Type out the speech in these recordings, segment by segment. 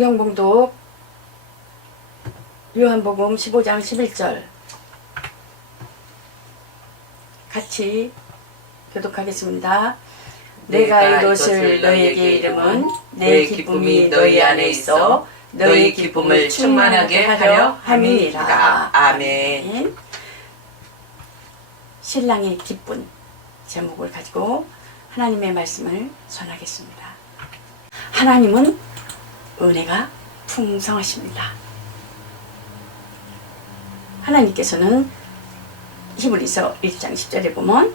성경 봉독 요한복음 15장 11절 같이 교독하겠습니다. 내가 이것을 너희에게 이름은 내 기쁨이 너희 안에 있어 너희 기쁨을 충만하게 하려 함이니라. 아멘. 신랑의 기쁨 제목을 가지고 하나님의 말씀을 전하겠습니다. 하나님은 은혜가 풍성하십니다. 하나님께서는 히브리서 1장 10절에 보면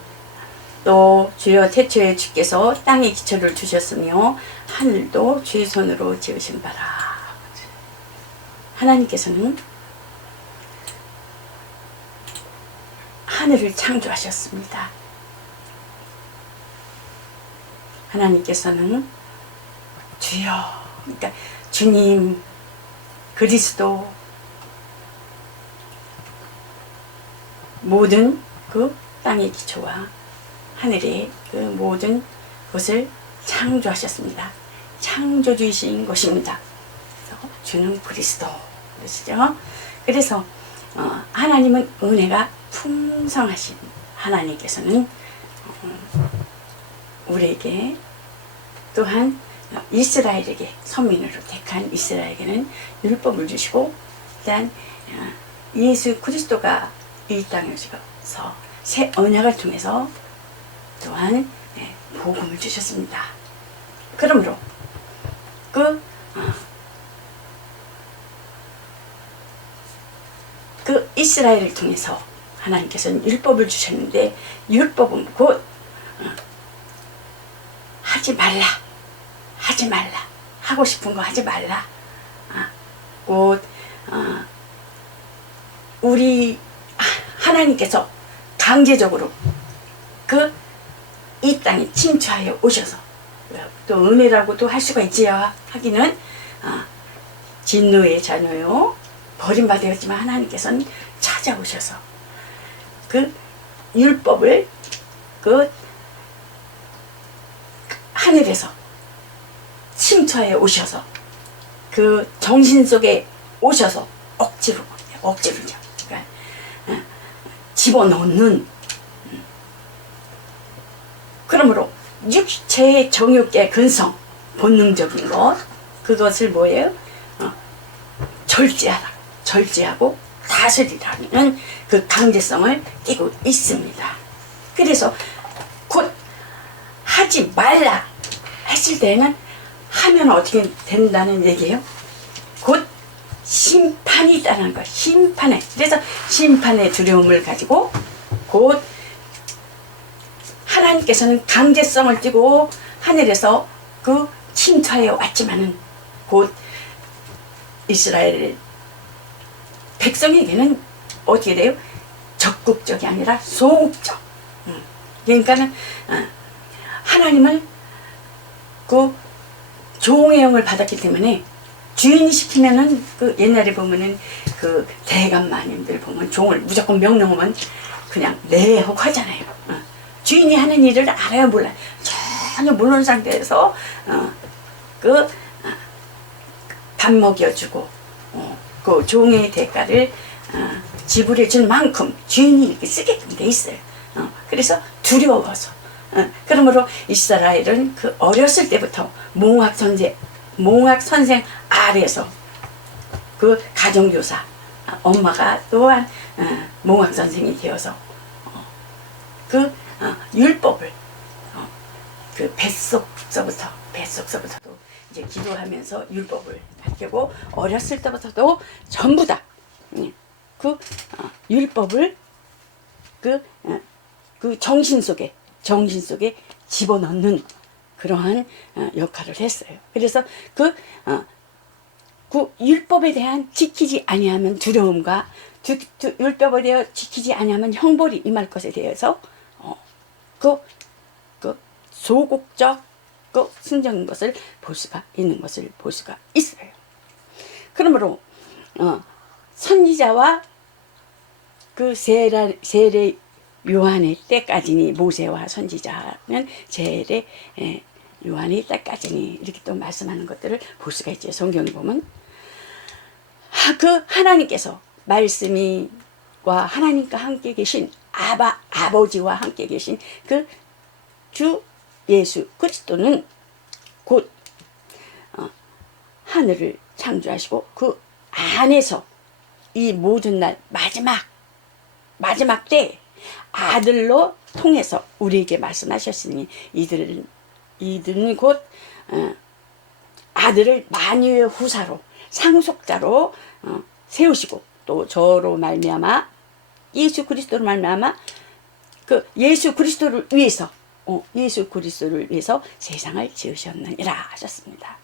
또 주여 태초에 주께서 땅에 기초를 두셨으며 하늘도 주의 손으로 지으신 바라. 하나님께서는 하늘을 창조하셨습니다. 하나님께서는 주여, 그러니까 주님, 그리스도, 모든 그 땅의 기초와 하늘의 그 모든 것을 창조하셨습니다. 창조주이신 것입니다. 그래서 주는 그리스도 그러시죠. 그래서 하나님은 은혜가 풍성하신 하나님께서는 우리에게 또한 이스라엘에게 선민으로 택한 이스라엘에게는 율법을 주시고 일단 예수 그리스도가 이 땅에 오셔서 새 언약을 통해서 또한 복음을 주셨습니다. 그러므로 그 이스라엘을 통해서 하나님께서는 율법을 주셨는데 율법은 곧 하지 말라, 하고 싶은 거 하지 말라. 곧 우리 하나님께서 강제적으로 이 땅에 침투하여 오셔서 또 은혜라고도 할 수가 있지요. 하기는 진노의 자녀요 버림받았지만 하나님께서는 찾아오셔서 그 율법을 하늘에서 침투하여 오셔서 그 정신 속에 오셔서 억지로죠. 그러니까 집어넣는. 그러므로 육체의 정욕의 근성, 본능적인 것, 그것을 뭐예요? 절제하고 다스리라는 그 강제성을 띠고 있습니다. 그래서 곧 하지 말라 했을 때는 하면 어떻게 된다는 얘기예요? 곧 심판이 있다는 거. 심판에. 그래서 심판의 두려움을 가지고 곧 하나님께서는 강제성을 띠고 하늘에서 그 침투하여 왔지만은 곧 이스라엘 백성에게는 어떻게 돼요? 적극적이 아니라 소극적. 그러니까는 하나님을 그 종의 영을 받았기 때문에 주인이 시키면은 그 옛날에 보면은 그 대감마님들 보면 종을 무조건 명령하면 그냥 내하고 하잖아요. 주인이 하는 일을 알아야 몰라. 전혀 모르는 상태에서 밥 먹여주고 그 종의 대가를 지불해 줄 만큼 주인이 이렇게 쓰게끔 돼 있어요. 그래서 두려워서. 그러므로 이스라엘은 그 어렸을 때부터 몽학 선생 아래에서 그 가정교사 엄마가 또한 몽학 선생이 되어서 그 율법을 그 뱃속서부터도 이제 기도하면서 율법을 가르치고 어렸을 때부터도 전부 다 그 율법을 그 정신 속에 집어넣는 그러한 역할을 했어요. 그래서 그 율법에 대한 지키지 아니하면 두려움과 율법에 대해 지키지 아니하면 형벌이 임할 것에 대해서 그 소극적 순정인 것을 볼 수가 있어요. 그러므로 선지자와 그 세례 요한의 때까지니 모세와 선지자는 세례 요한이 이때까지니 이렇게 또 말씀하는 것들을 볼 수가 있죠. 성경에 보면 그 하나님께서 말씀이와 하나님과 함께 계신 아버지와 함께 계신 그 주 예수 그리스도는 곧 하늘을 창조하시고 그 안에서 이 모든 날 마지막 때 아들로 통해서 우리에게 말씀하셨으니 이들은 곧 아들을 만유의 후사로 상속자로 세우시고 또 저로 말미암아 예수 그리스도로 말미암아 그 예수 그리스도를 위해서 세상을 지으셨느니라 하셨습니다.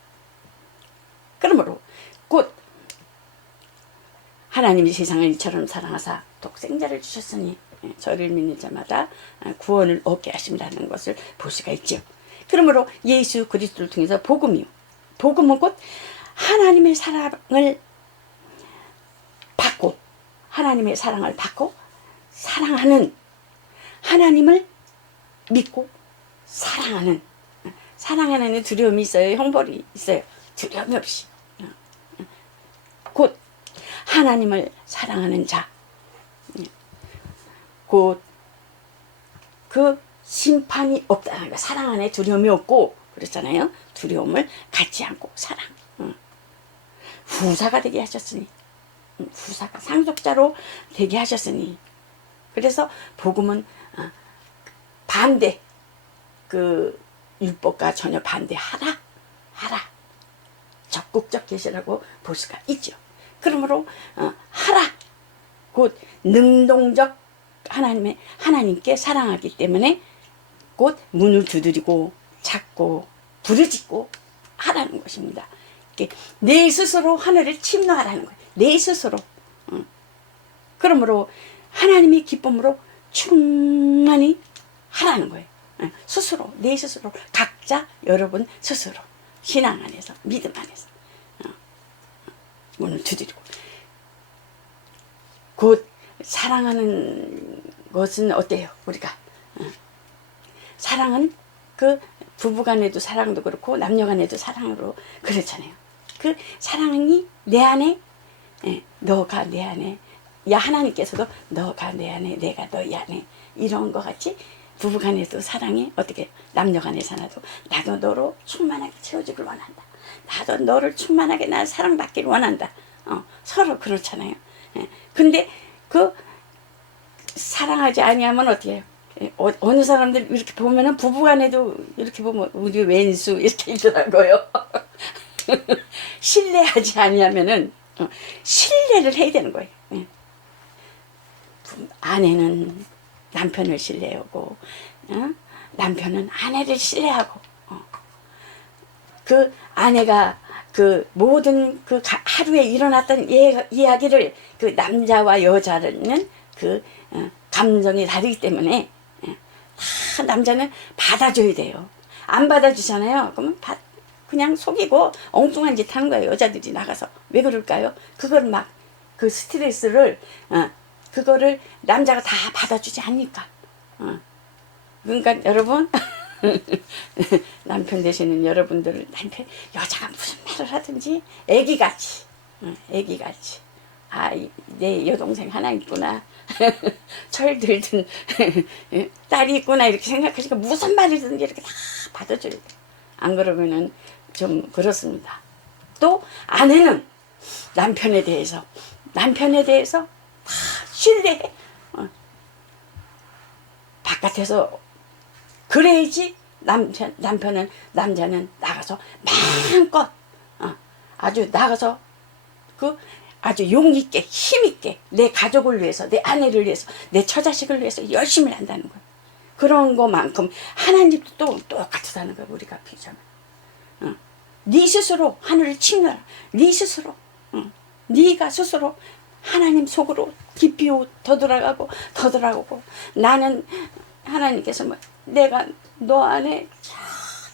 그러므로 곧 하나님이 세상을 이처럼 사랑하사 독생자를 주셨으니 저를 믿는 자마다 구원을 얻게 하심이라는 것을 볼 수가 있죠. 그러므로 예수 그리스도를 통해서 복음은 곧 하나님의 사랑을 받고 사랑하는 하나님을 믿고 사랑하는 두려움이 있어요. 형벌이 있어요. 두려움이 없이 곧 하나님을 사랑하는 자, 곧 그 심판이 없다는 거. 사랑 안에 두려움이 없고 그렇잖아요. 두려움을 갖지 않고 사랑. 후사가 되게 하셨으니, 후사가 상속자로 되게 하셨으니. 그래서 복음은 반대, 그 율법과 전혀 반대하라. 적극적 계시라고 볼 수가 있죠. 그러므로 하라. 곧 능동적 하나님께 사랑하기 때문에 곧 문을 두드리고 찾고 부르짖고 하라는 것입니다. 내 스스로 하늘을 침노하라는 거예요. 내 스스로. 그러므로 하나님의 기쁨으로 충만히 하라는 거예요. 스스로, 내 스스로, 각자 여러분 스스로 신앙 안에서, 믿음 안에서 문을 두드리고 곧 사랑하는 것은 어때요? 우리가 사랑은 그 부부간에도 사랑도 그렇고 남녀간에도 사랑으로 그렇잖아요. 그 사랑이 내 안에, 너가 내 안에, 하나님께서도 너가 내 안에, 내가 너희 안에, 이런 것 같이 부부간에도 사랑이 어떻게, 남녀간에서나도 나도 너로 충만하게 채워주길 원한다. 나도 너를 충만하게 난 사랑받기를 원한다. 서로 그렇잖아요. 근데 그 사랑하지 아니하면 어떻게 해요? 어느 사람들 이렇게 보면은 부부간에도 이렇게 보면 우리 왼수 이렇게 있더라고요. 신뢰하지 아니하면은 신뢰를 해야 되는 거예요. 아내는 남편을 신뢰하고 남편은 아내를 신뢰하고 그 아내가 그 모든 그 하루에 일어났던 이야기를 그 남자와 여자는 그 감정이 다르기 때문에 다 남자는 받아줘야 돼요. 안 받아주잖아요. 그러면 그냥 속이고 엉뚱한 짓 하는 거예요. 여자들이 나가서. 왜 그럴까요? 그걸 막 그 스트레스를 그거를 남자가 다 받아주지 않으니까. 그러니까 여러분 남편 되시는 여러분들, 여자가 무슨 말을 하든지 애기같이 내 여동생 하나 있구나 철들든 딸이 있구나 이렇게 생각하시니까 무슨 말이든지 이렇게 다 받아줘야 돼. 안 그러면은 좀 그렇습니다. 또 아내는 남편에 대해서 다 신뢰해. 바깥에서 그래야지 남자는 나가서 마음껏 아주 나가서 그 아주 용있게 힘있게 내 가족을 위해서, 내 아내를 위해서, 내 처자식을 위해서 열심히 한다는 거예요. 그런 것만큼 하나님도 또 똑같다는 거예요. 우리가 비전은 네 스스로 하늘을 침노하라. 네 스스로 네가 스스로 하나님 속으로 깊이 더 들어가고 나는 하나님께서 내가 너 안에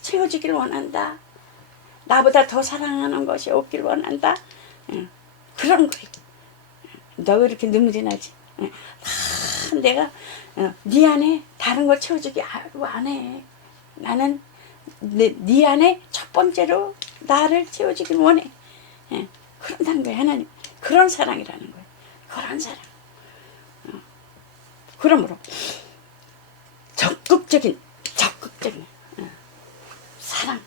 채워지길 원한다. 나보다 더 사랑하는 것이 없길 원한다. 그런 거예요. 너 왜 이렇게 눈물이 나지? 내가 네 안에 다른 걸 채워주기 안 해. 나는 네 안에 첫 번째로 나를 채워주길 원해. 예, 그런다는 거예요. 하나님 그런 사랑이라는 거예요. 그런 사랑. 그러므로 적극적인 사랑.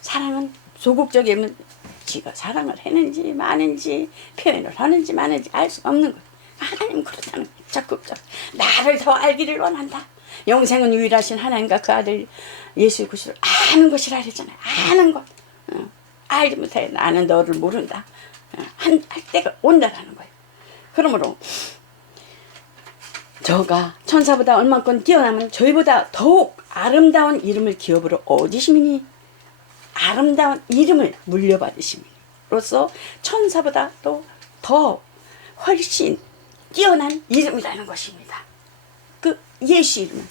사랑은 소극적이면 지가 사랑을 했는지 마는지 표현을 하는지 마는지 알 수 없는 거예요. 하나님은 그렇다는 거예요. 적극적. 나를 더 알기를 원한다. 영생은 유일하신 하나님과 그 아들 예수 그리스도를 아는 것이라 그랬잖아요. 아는 것. 알지 못해. 나는 너를 모른다. 할 때가 온다라는 거예요. 그러므로 저가 천사보다 얼만큼 뛰어나면 저희보다 더욱 아름다운 이름을 기업으로 얻으시미니 아름다운 이름을 물려받으심으로써 천사보다 또 더 훨씬 뛰어난 이름이라는 것입니다. 그 예수 이름은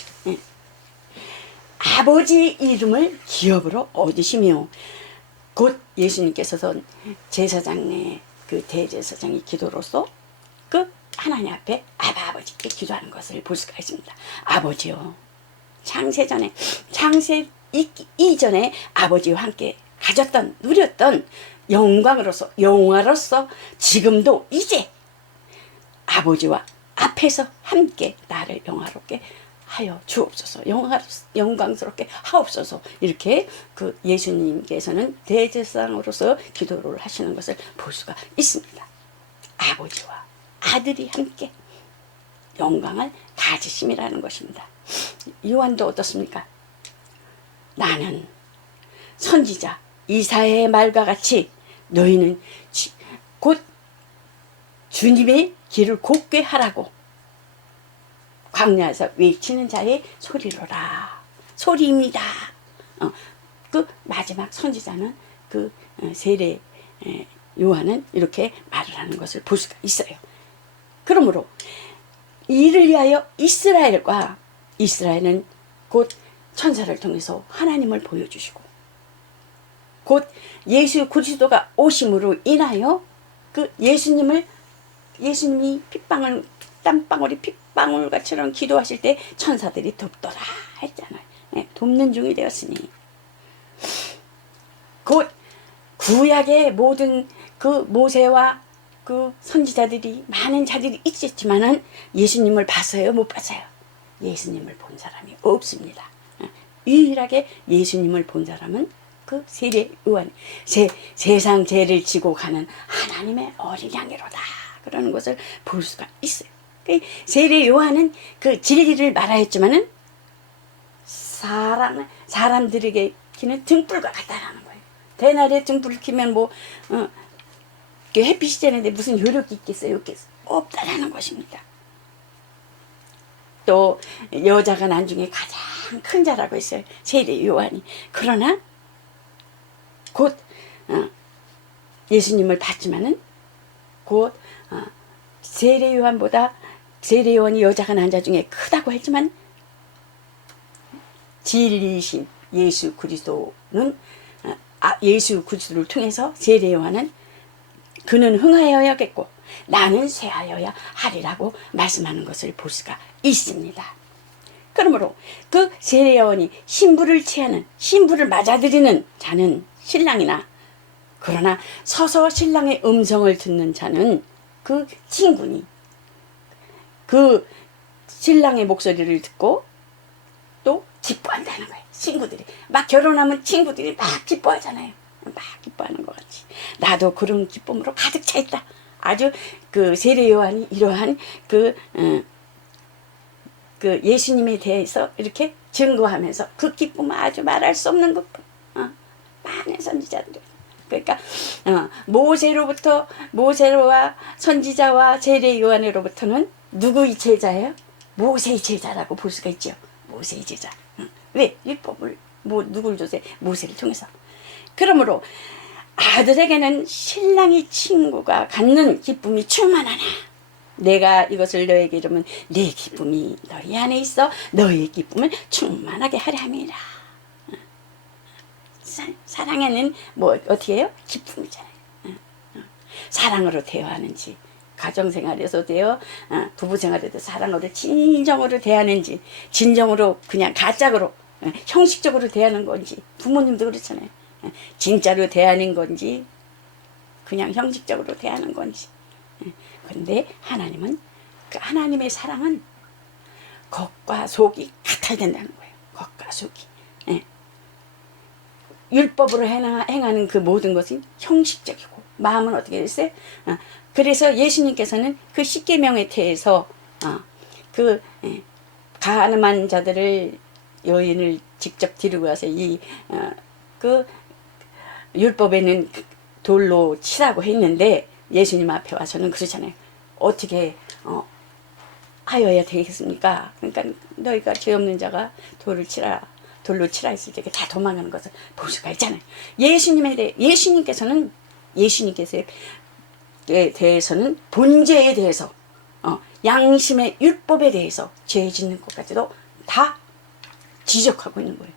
아버지 이름을 기업으로 얻으시며 곧 예수님께서도 제사장의 그 대제사장의 기도로서 그 하나님 앞에 아버지께 기도하는 것을 볼 수가 있습니다. 아버지요, 창세 이전에 아버지와 함께 가졌던 누렸던 영화로서 지금도 이제 아버지와 앞에서 함께 나를 영화롭게 하여 주옵소서. 영광스럽게 하옵소서. 이렇게 그 예수님께서는 대제사장으로서 기도를 하시는 것을 볼 수가 있습니다. 아버지와 아들이 함께 영광을 가지심이라는 것입니다. 요한도 어떻습니까? 나는 선지자 이사야의 말과 같이 너희는 곧 주님의 길을 곧게 하라고 광야에서 외치는 자의 소리로라. 소리입니다. 그 마지막 선지자는 그 세례 요한은 이렇게 말을 하는 것을 볼 수가 있어요. 그러므로 이를 위하여 이스라엘은 곧 천사를 통해서 하나님을 보여주시고 곧 예수 그리스도가 오심으로 인하여 그 예수님이 땀방울이 핏방울같이처럼 기도하실 때 천사들이 돕더라 했잖아요. 돕는 중이 되었으니 곧 구약의 모든 그 모세와 그 선지자들이 많은 자들이 있었지만은 예수님을 봤어요? 못 봤어요? 예수님을 본 사람이 없습니다. 유일하게 예수님을 본 사람은 그 세례 요한, 세상 죄를 지고 가는 하나님의 어린 양이로다. 그러는 것을 볼 수가 있어요. 세례 요한은 그 진리를 말하였지만은 사람들에게 키는 등불과 같다라는 거예요. 대낮에 등불을 켜면 햇빛이 되는데 무슨 효력이 있겠어요? 없다라는 것입니다. 또 여자가 난중에 가장 큰 자라고 했어요. 세례 요한이. 그러나 곧 예수님을 봤지만은 곧 세례 요한이 여자가 난 자 중에 크다고 했지만 진리이신 예수 그리스도는 예수 그리스도를 통해서 세례 요한은 그는 흥하여야겠고 나는 쇠하여야 하리라고 말씀하는 것을 볼 수가 있습니다. 그러므로 그 세례 요한이 신부를 맞아들이는 자는 신랑이나 그러나 서서 신랑의 음성을 듣는 자는 그 친구니 그 신랑의 목소리를 듣고 또 기뻐한다는 거예요. 친구들이 막 결혼하면 친구들이 막 기뻐하잖아요. 막 기뻐하는 것 같이 나도 그런 기쁨으로 가득 차 있다. 아주 그 세례 요한이 이러한 그 예수님에 대해서 이렇게 증거하면서 그 기쁨은 아주 말할 수 없는 기쁨. 많은 선지자들. 그러니까 모세와 선지자와 세례 요한으로부터는 누구의 제자예요? 모세의 제자라고 볼 수가 있죠. 모세의 제자. 왜? 율법을 누굴 줬어요? 모세를 통해서. 그러므로 아들에게는 신랑이 친구가 갖는 기쁨이 충만하나 내가 이것을 너에게 이르면 내 기쁨이 너희 안에 있어 너의 기쁨을 충만하게 하려 함이라. 사랑에는 어떻게 해요? 기쁨이잖아요. 사랑으로 대화하는지 가정생활에서 부부생활에도 사랑으로 진정으로 대하는지 진정으로 그냥 가짝으로 형식적으로 대하는 건지, 부모님도 그렇잖아요. 진짜로 대하는 건지 그냥 형식적으로 대하는 건지. 그런데 하나님은, 그 하나님의 사랑은 겉과 속이 같아야 된다는 거예요. 겉과 속이. 율법으로 행하는 그 모든 것은 형식적이고 마음은 어떻게 됐어요? 그래서 예수님께서는 그 십계명에 대해서 그 가늠한 자들을, 여인을 직접 데리고 와서 그 율법에는 돌로 치라고 했는데 예수님 앞에 와서는 그러잖아요. 어떻게 하여야 되겠습니까? 그러니까 너희가 죄 없는 자가 돌로 치라 했을 때 다 도망가는 것을 볼 수가 있잖아요. 예수님께서는 대해서는 본죄에 대해서, 양심의 율법에 대해서, 죄 짓는 것까지도 다 지적하고 있는 거예요.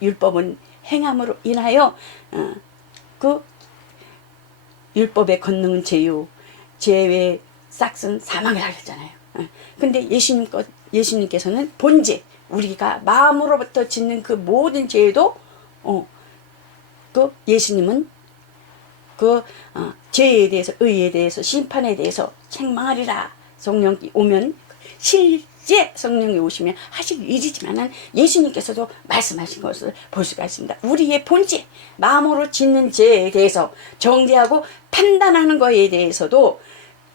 율법은 행함으로 인하여 그 율법의 권능은 죄요, 죄의 싹은 사망이라고 했잖아요. 근데 예수님께서는 본죄, 우리가 마음으로부터 짓는 그 모든 죄에도 그 예수님은 그 죄에 대해서, 의에 대해서, 심판에 대해서 책망하리라. 성령이 오면, 실제 성령이 오시면 하실 일이지만은 예수님께서도 말씀하신 것을 볼 수가 있습니다. 우리의 본죄, 마음으로 짓는 죄에 대해서 정죄하고 판단하는 것에 대해서도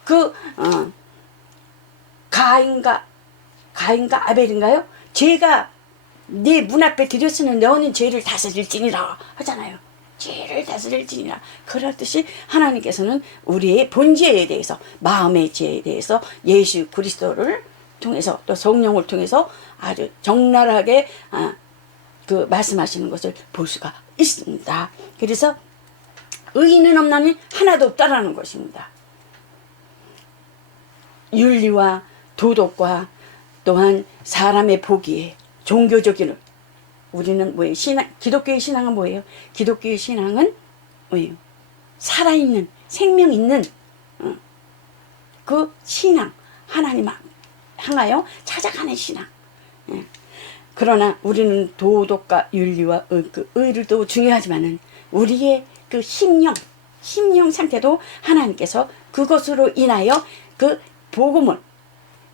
그 가인과 아벨인가요? 죄가 네 문 앞에 들였으면 너는 죄를 다스릴지니라 하잖아요. 죄를 다스릴지니라. 그렇듯이 하나님께서는 우리의 본죄에 대해서, 마음의 죄에 대해서 예수 그리스도를 통해서, 또 성령을 통해서 아주 적나라하게 그 말씀하시는 것을 볼 수가 있습니다. 그래서 의인은 없나니 하나도 없다라는 것입니다. 윤리와 도덕과 또한 사람의 보기에 종교적인, 우리는 뭐예요? 기독교의 신앙은 뭐예요? 기독교의 신앙은 뭐예요? 살아있는, 생명 있는 그 신앙, 하나님 향하여 찾아가는 신앙. 그러나 우리는 도덕과 윤리와 의를 또 중요하지만은 우리의 그 심령 상태도 하나님께서 그것으로 인하여 그 복음을,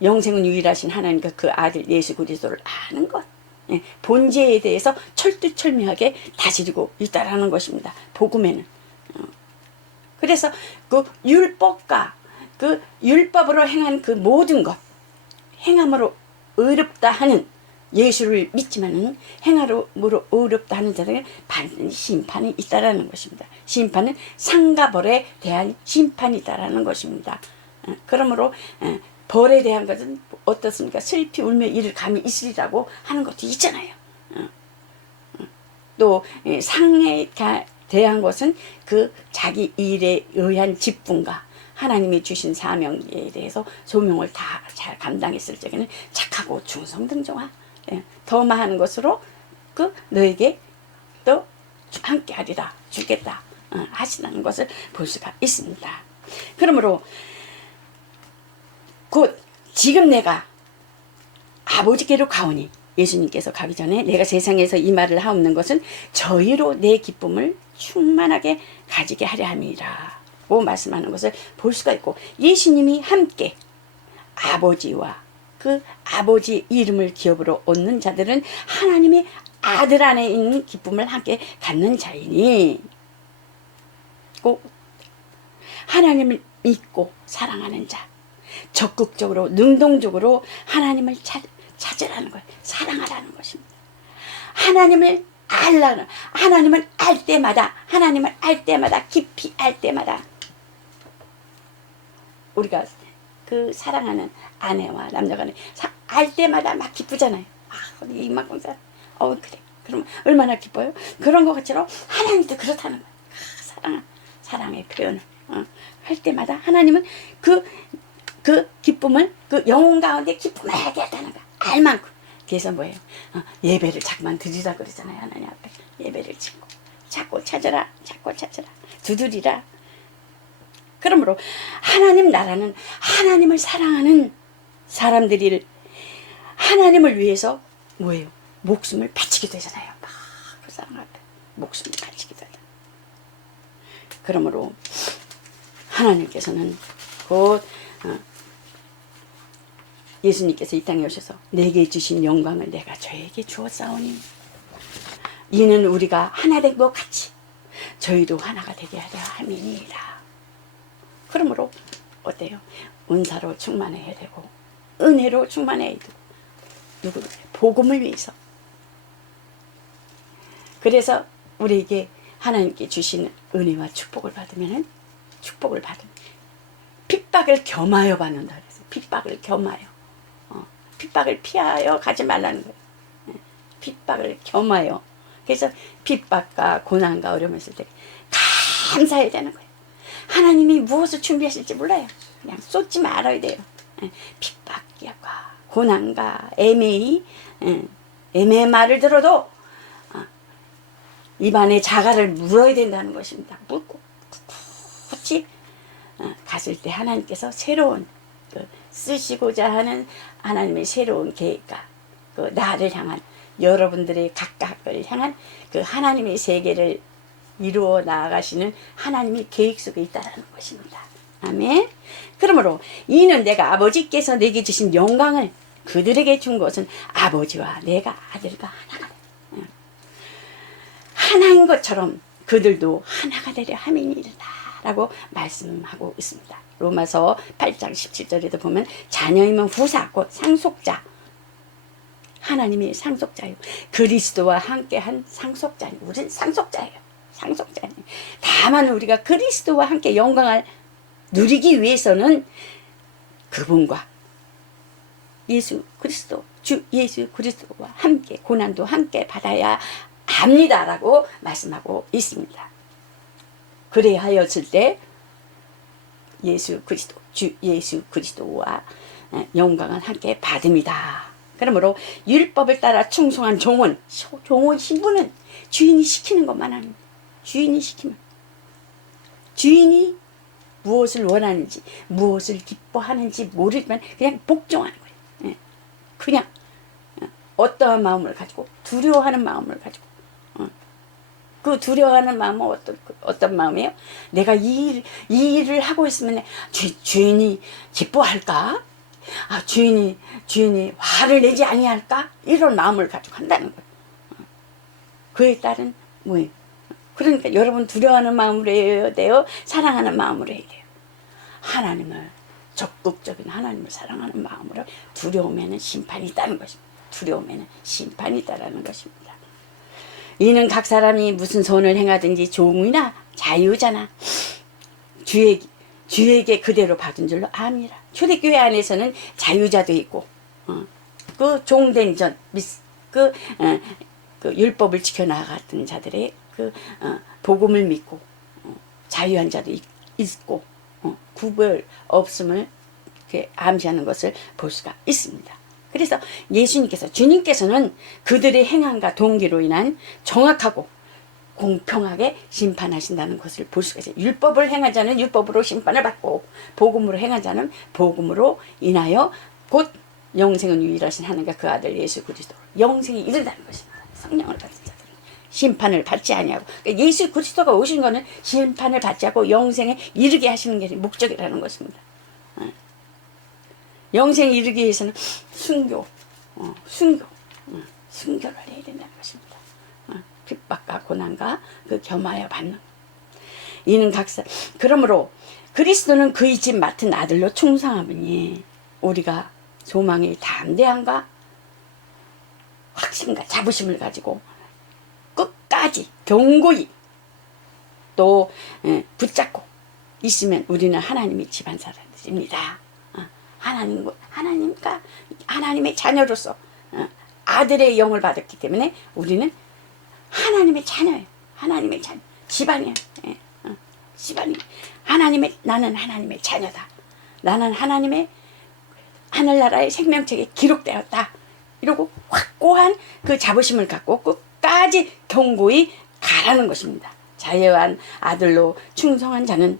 영생은 유일하신 하나님과 그 아들 예수 그리스도를 아는 것, 본질에 대해서 철두철미하게 다스리고 있다라는 것입니다. 복음에는. 그래서 그 율법과 그 율법으로 행한 그 모든 것, 행함으로 의롭다 하는, 예수를 믿지만은 행함으로 의롭다 하는 자들에게 반드시 심판이 있다라는 것입니다. 심판은 상과 벌에 대한 심판이 있다라는 것입니다. 그러므로 벌에 대한 것은 어떻습니까? 슬피 울며 이를 감이 있으리라고 하는 것도 있잖아요. 또 상에 대한 것은 그 자기 일에 의한 직분과 하나님이 주신 사명에 대해서 소명을 다 잘 감당했을 적에는 착하고 충성등정하, 더 많은 것으로 그 너에게 또 함께 하리라, 주겠다 하시는 것을 볼 수가 있습니다. 그러므로 곧 지금 내가 아버지께로 가오니, 예수님께서 가기 전에 내가 세상에서 이 말을 하옵는 것은 저희로 내 기쁨을 충만하게 가지게 하려 함이라고 말씀하는 것을 볼 수가 있고, 예수님이 함께 아버지와 그 아버지 이름을 기업으로 얻는 자들은 하나님의 아들 안에 있는 기쁨을 함께 갖는 자이니, 꼭 하나님을 믿고 사랑하는 자, 적극적으로 능동적으로 하나님을 찾으라는 거예요. 사랑하라는 것입니다. 하나님을 알 때마다 깊이 알 때마다 우리가 그 사랑하는 아내와 남녀간에 알 때마다 막 기쁘잖아요. 이만큼 그래. 그러면 얼마나 기뻐요? 그런 것 같처럼 하나님도 그렇다는 거예요. 사랑의 표현을 할 때마다 하나님은 그 기쁨을, 그 영혼 가운데 기쁨을 하게 했다는 거야. 알 만큼. 그래서 뭐예요? 예배를 자꾸만 드리라 그러잖아요. 하나님 앞에 예배를 자꾸 찾으라, 두드리라. 그러므로 하나님 나라는 하나님을 사랑하는 사람들이 하나님을 위해서 뭐예요? 목숨을 바치기도 하잖아요. 막 그 사랑 앞에 목숨을 바치기도 하잖아요. 그러므로 하나님께서는 곧 예수님께서 이 땅에 오셔서 내게 주신 영광을 내가 저에게 주었사오니 이는 우리가 하나 된 것 같이 저희도 하나가 되게 하려 함이니라. 그러므로 어때요? 은사로 충만해야 되고 은혜로 충만해야 되고 누구를? 복음을 위해서. 그래서 우리에게 하나님께 주시는 은혜와 축복을 받으면 핍박을 겸하여 받는다 그래서 핍박을 겸하여 핍박을 피하여 가지 말라는 거예요. 핍박을 겸하여. 그래서 핍박과 고난과 어려움을 있을 때 감사해야 되는 거예요. 하나님이 무엇을 준비하실지 몰라요. 그냥 쏟지 말아야 돼요. 핍박과 고난과 애매의 말을 들어도 입안에 자갈을 물어야 된다는 것입니다. 물고 굳이 갔을 때 하나님께서 새로운 쓰시고자 하는 하나님의 새로운 계획과 나를 향한 여러분들의 각각을 향한 그 하나님의 세계를 이루어 나아가시는 하나님의 계획 속에 있다는 것입니다. 아멘. 그러므로 이는 내가 아버지께서 내게 주신 영광을 그들에게 준 것은 아버지와 내가 아들과 하나가 하나인 것처럼 그들도 하나가 되려 함이니라 라고 말씀하고 있습니다. 로마서 8장 17절에도 보면 자녀이면 후사 곧 상속자, 하나님이 상속자예요. 그리스도와 함께한 상속자예요. 우리는 상속자예요. 상속자예요. 다만 우리가 그리스도와 함께 영광을 누리기 위해서는 그분과 예수 그리스도, 주 예수 그리스도와 함께 고난도 함께 받아야 합니다라고 말씀하고 있습니다. 그래야 하였을 때 예수 그리스도, 주 예수 그리스도와 영광을 함께 받습니다. 그러므로 율법을 따라 충성한 종은 신부는 주인이 시키는 것만 합니다. 주인이 시키면 주인이 무엇을 원하는지 무엇을 기뻐하는지 모르지만 그냥 복종하는 거예요. 그냥 어떠한 마음을 가지고 두려워하는 마음을 가지고 그 두려워하는 마음은 어떤 마음이에요? 내가 이 일을 하고 있으면 주인이 기뻐할까? 주인이 화를 내지 아니할까? 이런 마음을 가지고 한다는 거예요. 그에 따른 뭐예요? 그러니까 여러분 두려워하는 마음으로 해야 돼요? 사랑하는 마음으로 해야 돼요? 하나님을 적극적인 하나님을 사랑하는 마음으로 두려우면 심판이 있다는 것입니다. 두려우면 심판이 있다는 것입니다. 이는 각 사람이 무슨 선을 행하든지 종이나 자유자나 주에게 그대로 받은 줄로 압니다. 초대교회 안에서는 자유자도 있고 그 종된 그 율법을 지켜나갔던 자들의 복음을 믿고 자유한 자도 있고 구별 없음을 암시하는 것을 볼 수가 있습니다. 그래서 주님께서는 그들의 행함과 동기로 인한 정확하고 공평하게 심판하신다는 것을 볼 수가 있어요. 율법을 행한 자는 율법으로 심판을 받고 복음으로 행한 자는 복음으로 인하여 곧 영생은 유일하신 하나님과 그 아들 예수 그리스도로 영생에 이른다는 것입니다. 성령을 받은 자들은 심판을 받지 아니하고 그러니까 예수 그리스도가 오신 거는 심판을 받지 않고 영생에 이르게 하시는 게 목적이라는 것입니다. 영생에 이르기 위해서는 순교를 해야 된다는 것입니다. 핍박과 고난과 그 겸하여 받는. 이는 각사. 그러므로 그리스도는 그의 집 맡은 아들로 충성하니 우리가 소망의 담대함과 확신과 자부심을 가지고 끝까지 견고히 또 붙잡고 있으면 우리는 하나님의 집안 사람들입니다. 하나님의 자녀로서 아들의 영을 받았기 때문에 우리는 하나님의 자녀예요. 하나님의 자녀. 집안이에요. 집안이. 나는 하나님의 자녀다. 나는 하나님의 하늘나라의 생명책에 기록되었다. 이러고 확고한 그 자부심을 갖고 끝까지 견고히 가라는 것입니다. 자유한 아들로 충성한 자는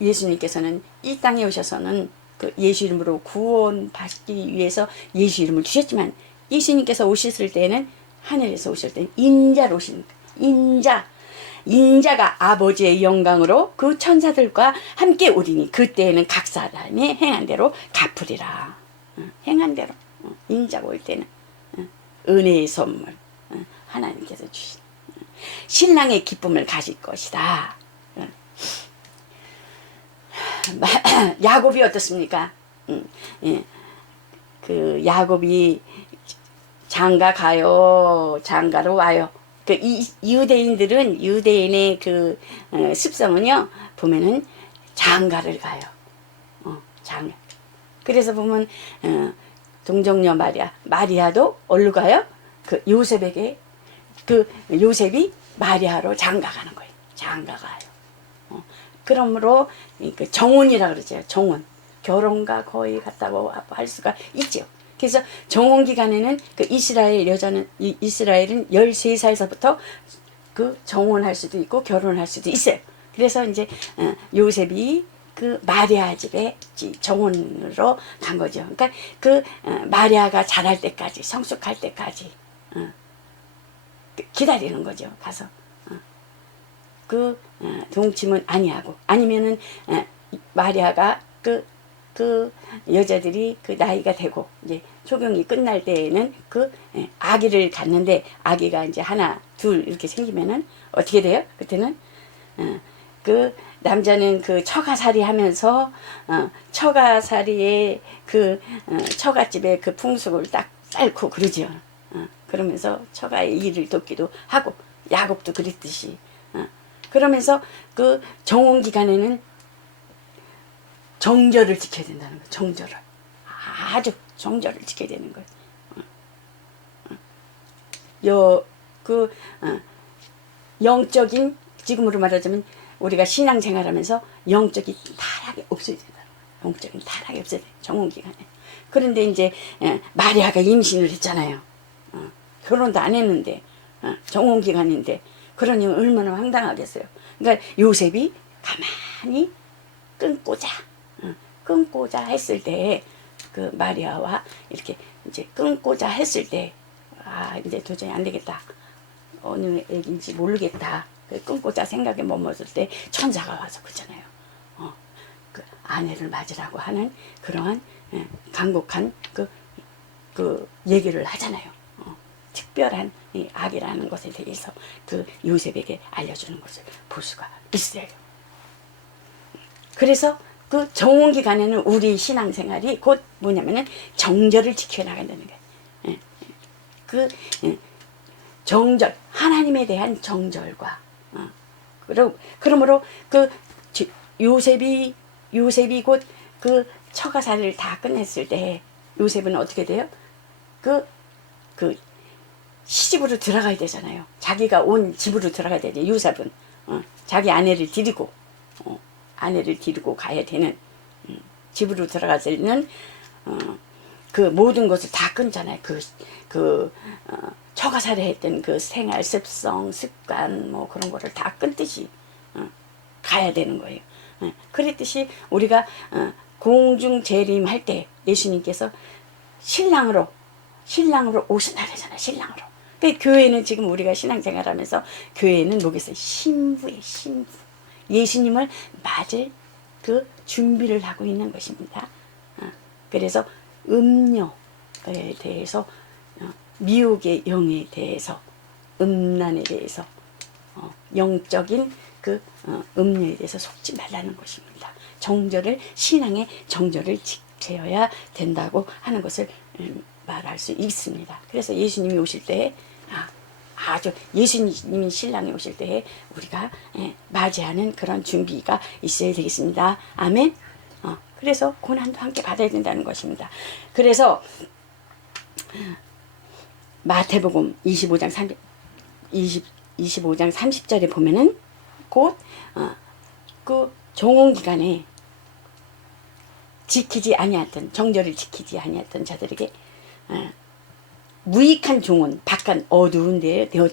예수님께서는 이 땅에 오셔서는 그 예수 이름으로 구원받기 위해서 예수 이름을 주셨지만 예수님께서 오셨을 때는 하늘에서 오실 때는 인자로 오십니다. 인자가 아버지의 영광으로 그 천사들과 함께 오리니 그때에는 각 사람이 행한 대로 갚으리라. 행한 대로. 인자가 올 때는 은혜의 선물 하나님께서 주신 신랑의 기쁨을 가질 것이다. 야곱이 어떻습니까? 그 야곱이 장가 가요, 장가로 와요. 그 유대인들은 유대인의 그 습성은요 보면은 장가를 가요. 장가. 그래서 보면 동정녀 마리아도 어디로 가요? 그 요셉에게 그 요셉이 마리아로 장가 가는 거예요. 장가 가요. 그러므로 그 정혼이라 그러죠. 정혼. 결혼과 거의 같다고 할 수가 있죠. 그래서 정혼 기간에는 그 이스라엘은 13살서부터 그 정혼할 수도 있고 결혼할 수도 있어요. 그래서 이제 요셉이 그 마리아 집에 정혼으로 간 거죠. 그러니까 그 마리아가 자랄 때까지 성숙할 때까지 기다리는 거죠. 가서 그 동침은 아니하고 아니면은 마리아가 그 여자들이 그 나이가 되고 이제 초경이 끝날 때에는 그 아기를 갖는데 아기가 이제 하나 둘 이렇게 생기면은 어떻게 돼요? 그때는 그 남자는 그 처가살이 하면서 처가살이의 그 처갓집의 그 풍습을 딱 쌓고 그러죠. 그러면서 처가의 일을 돕기도 하고 야곱도 그랬듯이 그러면서 그 정혼 기간에는 정절을 지켜야 된다는 거예요. 정절을 아주 정절을 지켜야 되는 거예요. 영적인 지금으로 말하자면 우리가 신앙생활하면서 영적인 타락이 없어야 된다. 영적인 타락이 없어야 돼. 정혼 기간에. 그런데 이제 마리아가 임신을 했잖아요. 결혼도 안 했는데 정혼 기간인데 그러니 얼마나 황당하겠어요. 그러니까 요셉이 가만히 끊고자 했을 때 그 마리아와 이렇게 이제 끊고자 했을 때 이제 도저히 안 되겠다. 어느 애인지 모르겠다. 끊고자 생각에 머물렀을 때 천사가 와서 그러잖아요. 그 아내를 맞으라고 하는 그러한 간곡한 그 얘기를 하잖아요. 특별한 이 악이라는 것에 대해서 그 요셉에게 알려주는 것을 볼 수가 있어요. 그래서 그 정혼 기간에는 우리 신앙생활이 곧 뭐냐면은 정절을 지켜나간다는 거예요. 그 정절, 하나님에 대한 정절과 그러므로 그 요셉이 곧 그 처가살을 다 끝냈을 때 요셉은 어떻게 돼요? 그 시집으로 들어가야 되잖아요. 자기가 온 집으로 들어가야 되죠. 요셉은 자기 아내를 데리고 가야 되는 집으로 들어가서 있는 그 모든 것을 다 끊잖아요. 처가살이 했던 그 생활 습성, 습관 뭐 그런 거를 다 끊듯이 가야 되는 거예요. 그랬듯이 우리가 공중 재림할 때 예수님께서 신랑으로 오신다 그러잖아요. 신랑으로. 그 교회는 지금 우리가 신앙생활하면서 교회는 뭐겠어요? 신부의 신부. 예수님을 맞을 그 준비를 하고 있는 것입니다. 그래서 음녀에 대해서 미혹의 영에 대해서 음란에 대해서 영적인 그 음녀에 대해서 속지 말라는 것입니다. 정절을 신앙의 정절을 지켜야 된다고 하는 것을 말할 수 있습니다. 그래서 예수님이 오실 때 아주 예수님이 신랑이 오실 때에 우리가 맞이하는 그런 준비가 있어야 되겠습니다. 아멘. 그래서 고난도 함께 받아야 된다는 것입니다. 그래서 마태복음 25장 30절에 보면은 곧 그 종혼 기간에 지키지 아니했던 정절을 지키지 아니했던 자들에게 무익한 종은 바깥 어두운 데에 되어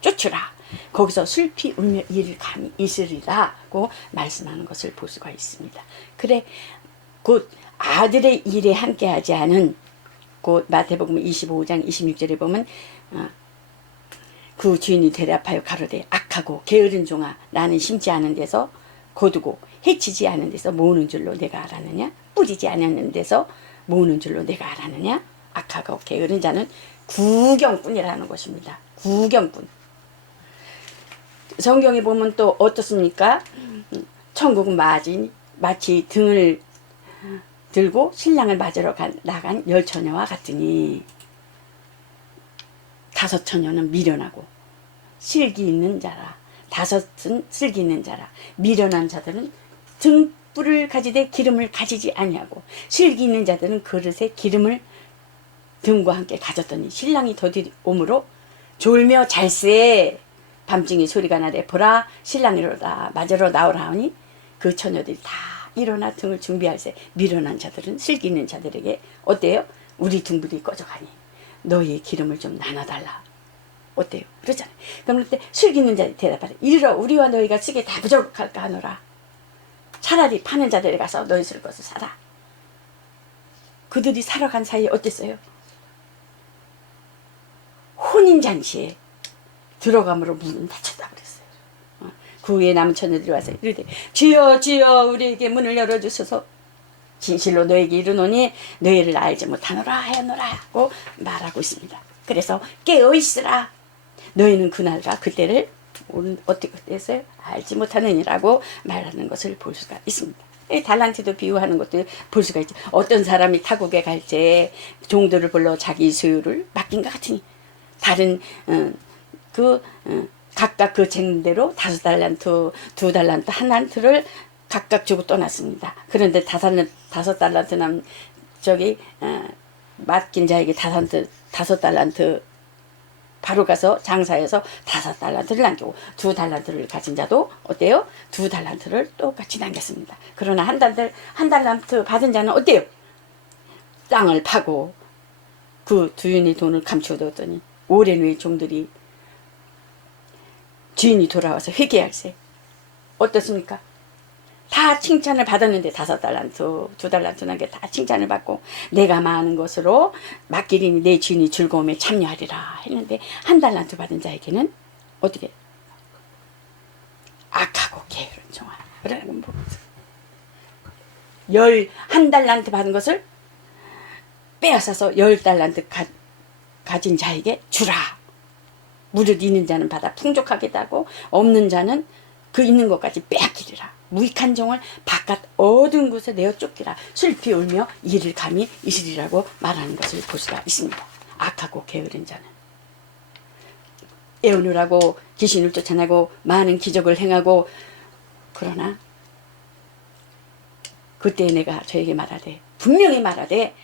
쫓으라. 거기서 슬피 울며 이를 감이 있으리라고 말씀하는 것을 볼 수가 있습니다. 그래 곧 아들의 일에 함께하지 않은 그 마태복음 25장 26절에 보면 그 주인이 대답하여 가로되 악하고 게으른 종아 나는 심지 않은 데서 거두고 해치지 않은 데서 모으는 줄로 내가 알았느냐 뿌리지 않은 데서 모으는 줄로 내가 알았느냐. 악하고 게으른 자는 구경꾼이라는 것입니다. 구경꾼. 성경에 보면 또 어떻습니까? 천국은 마치 등을 들고 신랑을 맞으러 나간 10처녀와 같으니 5처녀는 미련하고 슬기 있는 자라 5은 슬기 있는 자라 미련한 자들은 등불을 가지되 기름을 가지지 아니하고 슬기 있는 자들은 그릇에 기름을 등과 함께 가졌더니 신랑이 더디옴으로 졸며 잘세 밤중에 소리가 나되 보라 신랑이로다 맞으러 나오라 하니 그 처녀들이 다 일어나 등을 준비할세 미련한 자들은 슬기 있는 자들에게 어때요? 우리 등불이 꺼져가니 너희의 기름을 좀 나눠달라. 어때요? 그러잖아요. 그럼 그때 슬기 있는 자들이 대답하래. 이르러 우리와 너희가 쓰게 다 부족할까 하노라. 차라리 파는 자들에 가서 너희 쓸 것을 사라. 그들이 사러 간 사이에 어땠어요? 혼인잔치에 들어감으로 문은 닫혔다 그랬어요. 그 후에 남은 처녀들이 와서 이르되 주여 주여 우리에게 문을 열어주소서. 진실로 너에게 이르노니 너희를 알지 못하노라 하였노라 하고 말하고 있습니다. 그래서 깨어있으라. 너희는 그날과 그때를 어떻게 했어요? 알지 못하느니라고 말하는 것을 볼 수가 있습니다. 달란트도 비유하는 것도 볼 수가 있죠. 어떤 사람이 타국에 갈 때 종들을 불러 자기 소유를 맡긴 것 같으니 다른 각각 그 쟁대로 5달란트, 2달란트, 1달란트를 각각 주고 떠났습니다. 그런데 5달란트 맡긴 자에게 5달란트 바로 가서 장사해서 5달란트를 남기고 2달란트를 가진 자도 어때요? 2달란트를 똑같이 남겼습니다. 그러나 한 달란트 받은 자는 어때요? 땅을 파고 그 주인의 돈을 감추어뒀더니 오랜 후에 종들이 주인이 돌아와서 회개할세. 어떻습니까? 다 칭찬을 받았는데 5달란트, 2달란트 남게 다 칭찬을 받고 내가 많은 것으로 맡기리니 내 주인이 즐거움에 참여하리라 했는데 1달란트 받은 자에게는 어떻게? 악하고 게으른 종아. 그러는 건 뭐죠? 1달란트 받은 것을 빼앗아서 10달란트 가진 자에게 주라. 무릇 있는 자는 받아 풍족하게 하고 없는 자는 그 있는 것까지 빼앗기리라. 무익한 종을 바깥 어두운 곳에 내어 쫓기라. 슬피 울며 이를 감히 있으리라고 말하는 것을 볼 수가 있습니다. 악하고 게으른 자는 애우느라고 귀신을 쫓아내고 많은 기적을 행하고 그러나 그때 내가 저에게 말하되 분명히 말하되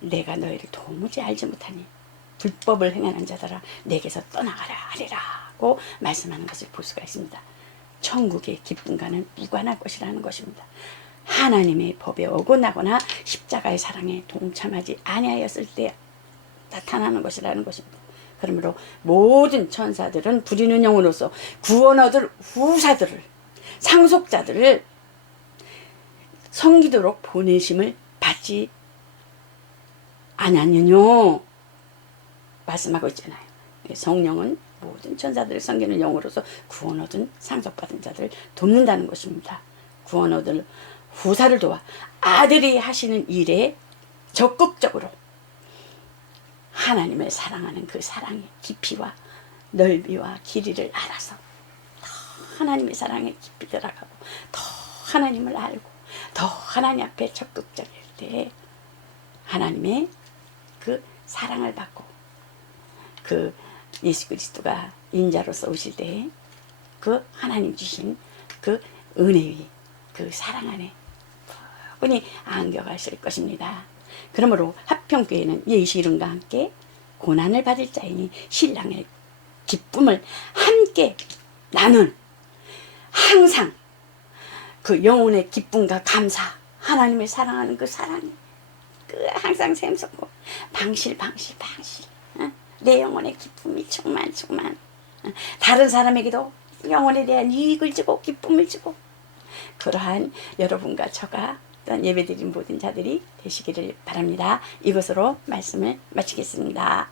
내가 너희를 도무지 알지 못하니 불법을 행하는 자들아 내게서 떠나가라 하리라고 말씀하는 것을 볼 수가 있습니다. 천국의 기쁨과는 무관할 것이라는 것입니다. 하나님의 법에 어긋나거나 십자가의 사랑에 동참하지 아니하였을 때 나타나는 것이라는 것입니다. 그러므로 모든 천사들은 부리는 영으로서 구원 얻을 후사들을 상속자들을 섬기도록 보내심을 받지 않았느뇨 말씀하고 있잖아요. 성령은 모든 천사들을 섬기는 영으로서 구원 얻은 상속받은 자들을 돕는다는 것입니다. 구원 얻을 후사를 도와 아들이 하시는 일에 적극적으로 하나님을 사랑하는 그 사랑의 깊이와 넓이와 길이를 알아서 더 하나님의 사랑에 깊이 들어가고 더 하나님을 알고 더 하나님 앞에 적극적일 때 하나님의 그 사랑을 받고 그 예수 그리스도가 인자로서 오실 때 그 하나님 주신 그 은혜의 그 사랑 안에 분이 안겨가실 것입니다. 그러므로 합평교회는 예수 이름과 함께 고난을 받을 자이니 신랑의 기쁨을 함께 나눈 항상 그 영혼의 기쁨과 감사 하나님을 사랑하는 그 사랑이 그 항상 샘솟고 방실 내 영혼의 기쁨이 충만 다른 사람에게도 영혼에 대한 이익을 주고 기쁨을 주고 그러한 여러분과 저가 예배드린 모든 자들이 되시기를 바랍니다. 이것으로 말씀을 마치겠습니다.